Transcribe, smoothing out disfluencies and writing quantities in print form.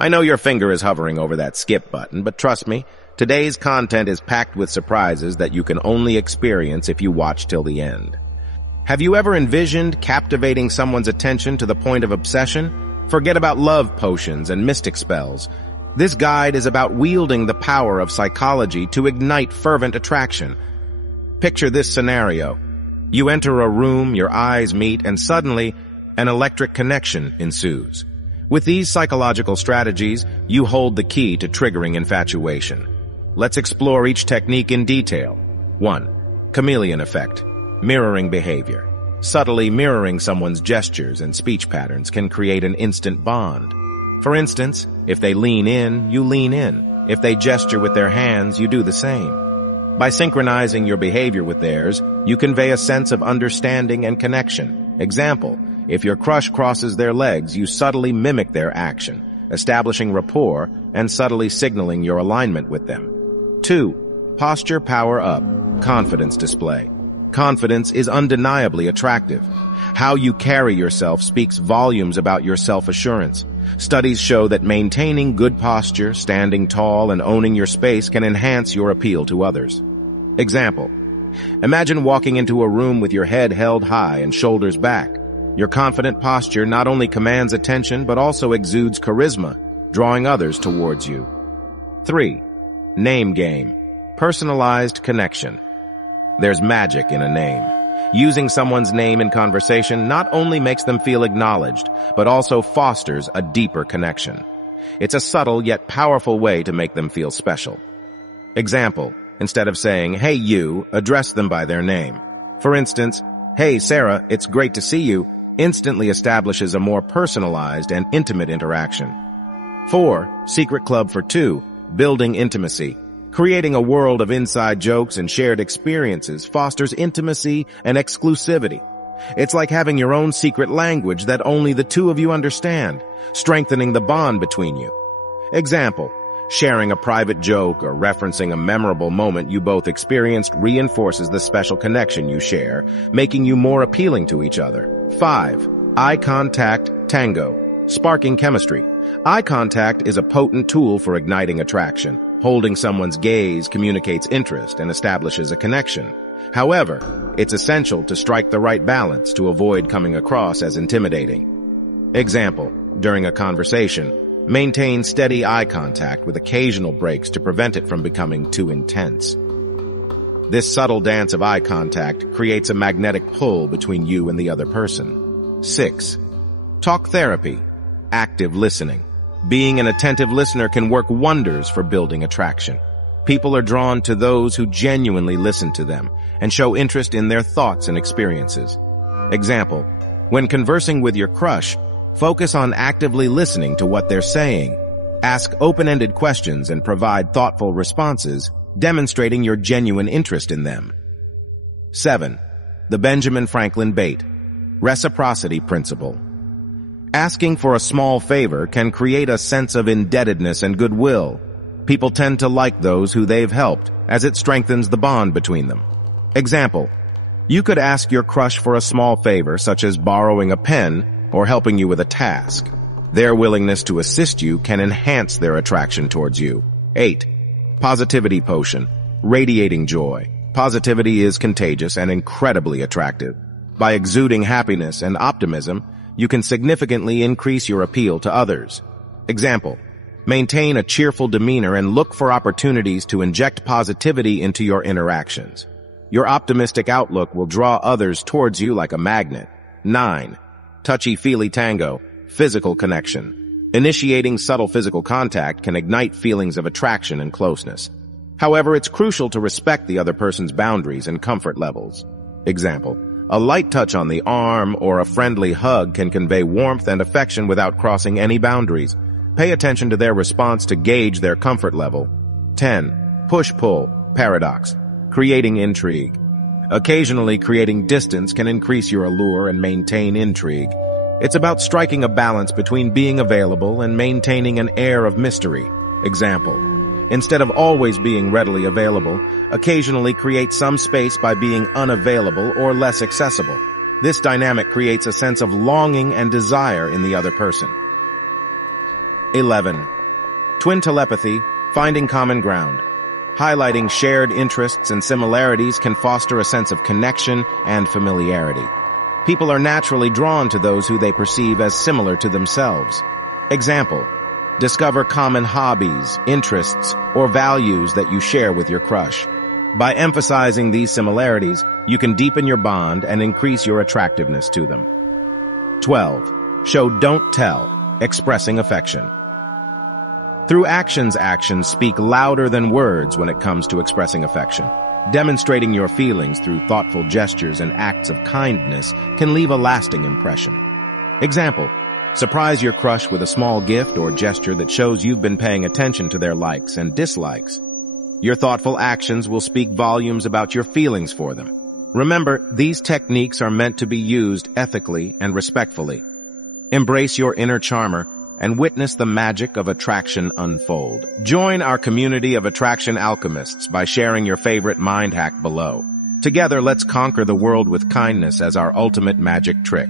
I know your finger is hovering over that skip button, but trust me, today's content is packed with surprises that you can only experience if you watch till the end. Have you ever envisioned captivating someone's attention to the point of obsession? Forget about love potions and mystic spells. This guide is about wielding the power of psychology to ignite fervent attraction. Picture this scenario. You enter a room, your eyes meet, and suddenly, an electric connection ensues. With these psychological strategies, you hold the key to triggering infatuation. Let's explore each technique in detail. 1. Chameleon effect. Mirroring behavior. Subtly mirroring someone's gestures and speech patterns can create an instant bond. For instance, if they lean in, you lean in. If they gesture with their hands, you do the same. By synchronizing your behavior with theirs, you convey a sense of understanding and connection. Example, if your crush crosses their legs, you subtly mimic their action, establishing rapport and subtly signaling your alignment with them. 2. Posture power up. Confidence display. Confidence is undeniably attractive. How you carry yourself speaks volumes about your self-assurance. Studies show that maintaining good posture, standing tall, and owning your space can enhance your appeal to others. Example, imagine walking into a room with your head held high and shoulders back. Your confident posture not only commands attention but also exudes charisma, drawing others towards you. 3. Name game. Personalized connection. There's magic in a name. Using someone's name in conversation not only makes them feel acknowledged, but also fosters a deeper connection. It's a subtle yet powerful way to make them feel special. Example, instead of saying, "Hey you," address them by their name. For instance, "Hey Sarah, it's great to see you," instantly establishes a more personalized and intimate interaction. 4. Secret club for 2. Building intimacy. Creating a world of inside jokes and shared experiences fosters intimacy and exclusivity. It's like having your own secret language that only the two of you understand, strengthening the bond between you. Example, sharing a private joke or referencing a memorable moment you both experienced reinforces the special connection you share, making you more appealing to each other. 5. Eye contact tango. Sparking chemistry. Eye contact is a potent tool for igniting attraction. Holding someone's gaze communicates interest and establishes a connection. However, it's essential to strike the right balance to avoid coming across as intimidating. Example, during a conversation, maintain steady eye contact with occasional breaks to prevent it from becoming too intense. This subtle dance of eye contact creates a magnetic pull between you and the other person. 6. Talk therapy. Active listening. Being an attentive listener can work wonders for building attraction. People are drawn to those who genuinely listen to them and show interest in their thoughts and experiences. Example, when conversing with your crush, focus on actively listening to what they're saying. Ask open-ended questions and provide thoughtful responses, demonstrating your genuine interest in them. 7. The Benjamin Franklin bait. Reciprocity principle. Asking for a small favor can create a sense of indebtedness and goodwill. People tend to like those who they've helped, as it strengthens the bond between them. Example, you could ask your crush for a small favor, such as borrowing a pen or helping you with a task. Their willingness to assist you can enhance their attraction towards you. 8. Positivity potion. Radiating joy. Positivity is contagious and incredibly attractive. By exuding happiness and optimism, you can significantly increase your appeal to others. Example, maintain a cheerful demeanor and look for opportunities to inject positivity into your interactions. Your optimistic outlook will draw others towards you like a magnet. 9. Touchy-feely tango. Physical connection. Initiating subtle physical contact can ignite feelings of attraction and closeness. However, it's crucial to respect the other person's boundaries and comfort levels. Example, a light touch on the arm or a friendly hug can convey warmth and affection without crossing any boundaries. Pay attention to their response to gauge their comfort level. 10. Push-pull paradox. Creating intrigue. Occasionally, creating distance can increase your allure and maintain intrigue. It's about striking a balance between being available and maintaining an air of mystery. Example, instead of always being readily available, occasionally create some space by being unavailable or less accessible. This dynamic creates a sense of longing and desire in the other person. 11. Twin telepathy, finding common ground. Highlighting shared interests and similarities can foster a sense of connection and familiarity. People are naturally drawn to those who they perceive as similar to themselves. Example: discover common hobbies, interests, or values that you share with your crush. By emphasizing these similarities, you can deepen your bond and increase your attractiveness to them. 12. Show don't tell, expressing affection. Through actions speak louder than words when it comes to expressing affection. Demonstrating your feelings through thoughtful gestures and acts of kindness can leave a lasting impression. Example: surprise your crush with a small gift or gesture that shows you've been paying attention to their likes and dislikes. Your thoughtful actions will speak volumes about your feelings for them. Remember, these techniques are meant to be used ethically and respectfully. Embrace your inner charmer and witness the magic of attraction unfold. Join our community of attraction alchemists by sharing your favorite mind hack below. Together, let's conquer the world with kindness as our ultimate magic trick.